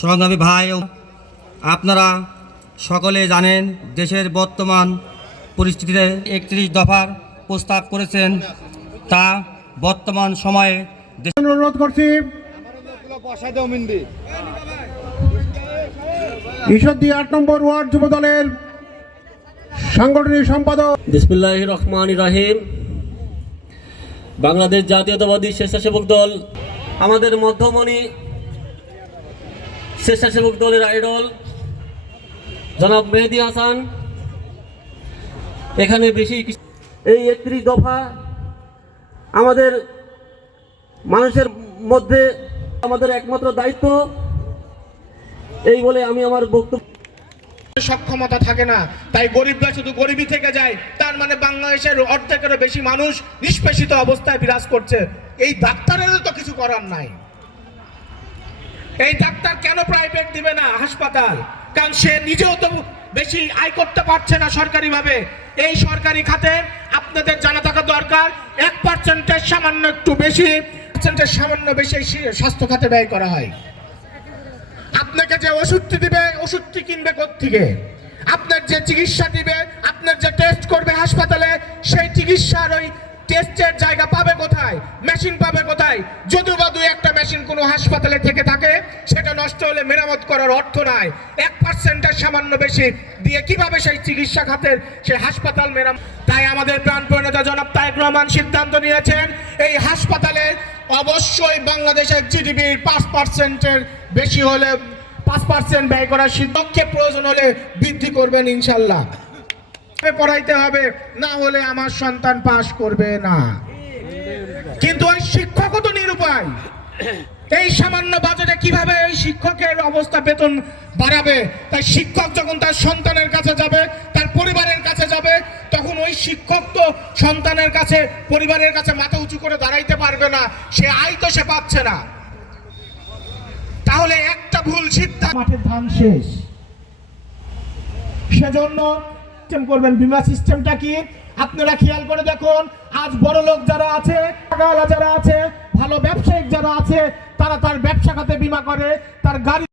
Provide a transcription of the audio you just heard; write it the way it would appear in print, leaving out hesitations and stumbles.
সংগ্রামী ভাই, আপনারা সকলে জানেন দেশের বর্তমান পরিস্থিতিতে 31 দফার প্রস্তাব করেছেন, তা বর্তমান সময়ে অনুরোধ করছি ঈশ্বরদী ৮ নম্বর ওয়ার্ড যুব দলের সাংগঠনিক সম্পাদক। বিসমিল্লাহির রহমানির রহিম। বাংলাদেশ জাতীয়তাবাদী স্বেচ্ছাসেবক দল, আমাদের মধ্যমণি স্বেচ্ছাসেবক দলের আইডল জনাব মেহেদী হাসান এখানে বেশি এই 31 দফা আমাদের মানুষের মধ্যে আমাদের একমাত্র দায়িত্ব, এই বলে আমি আমার বক্তব্য। সক্ষমতা থাকে না, তাই গরিবরা শুধু গরিবই থেকে যায়। তার মানে বাংলাদেশের অর্ধেকেরও বেশি মানুষ নিষ্পেষিত অবস্থায় বিরাজ করছে। এই ডাক্তারেরও তো কিছু করার নাই। এই ডাক্তার কেন প্রাইভেট দিবে না হাসপাতাল? কারণ সে নিজেও তো বেশি আয় করতে পারছে না সরকারিভাবে। এই সরকারি খাতে আপনাদের জানা থাকা দরকার 1% সামান্য একটু বেশি, সামান্য বেশি স্বাস্থ্য খাতে ব্যয় করা হয়। আপনাকে যে ওষুধটি দিবে, ওষুধটি কিনবে কোত্থেকে? আপনার যে চিকিৎসা দিবে, আপনার যে টেস্ট করবে হাসপাতালে, সেই চিকিৎসার ওই টেস্টের জায়গা পাবে কোথায়? মেশিন পাবে কোথায়? যদিও বা 2-1টা মেশিন কোনো হাসপাতালে থেকে থাকে, সেটা নষ্ট হলে মেরামত করার অর্থ নাই। 1%-এর সামান্য বেশি দিয়ে কিভাবে সেই চিকিৎসা খাতের সেই হাসপাতাল মেরামত? তাই আমাদের প্রাণপ্রিয় নেতা জনাব তারেক রহমান সিদ্ধান্ত নিয়েছেন, এই হাসপাতালে অবশ্যই বাংলাদেশের জিডিপির 5%-এর বেশি হলে 5% ব্যয় করার সিদ্ধান্তকে প্রয়োজন হলে বৃদ্ধি করবেন ইনশাল্লাহ। পড়াইতে হবে, না হলে আমার সন্তান পাস করবে না। কিন্তু ওই শিক্ষকও তো নিরুপায়। এই সামান্য বাজেটে কিভাবে এই শিক্ষকের অবস্থা বেতন বাড়াবে? তাই শিক্ষক যখন তার সন্তানের কাছে যাবে, তার পরিবারের কাছে যাবে, তখন ওই শিক্ষক তো সন্তানের কাছে, পরিবারের কাছে মাথা উঁচু করে দাঁড়াইতে পারবে না। সে আয় তো সে পাচ্ছে না। তাহলে একটা ভুল সিদ্ধান্ত, মাঠের ধান শেষ। সেজন্য করবেন বীমা সিস্টেমটা কি আপনারা খেয়াল করে দেখুন। আজ বড় লোক যারা আছে, টাকাওয়ালা যারা আছে, ভালো ব্যবসায়িক যারা আছে, তারা তার ব্যবসা খাতে বীমা করে, তার গাড়ি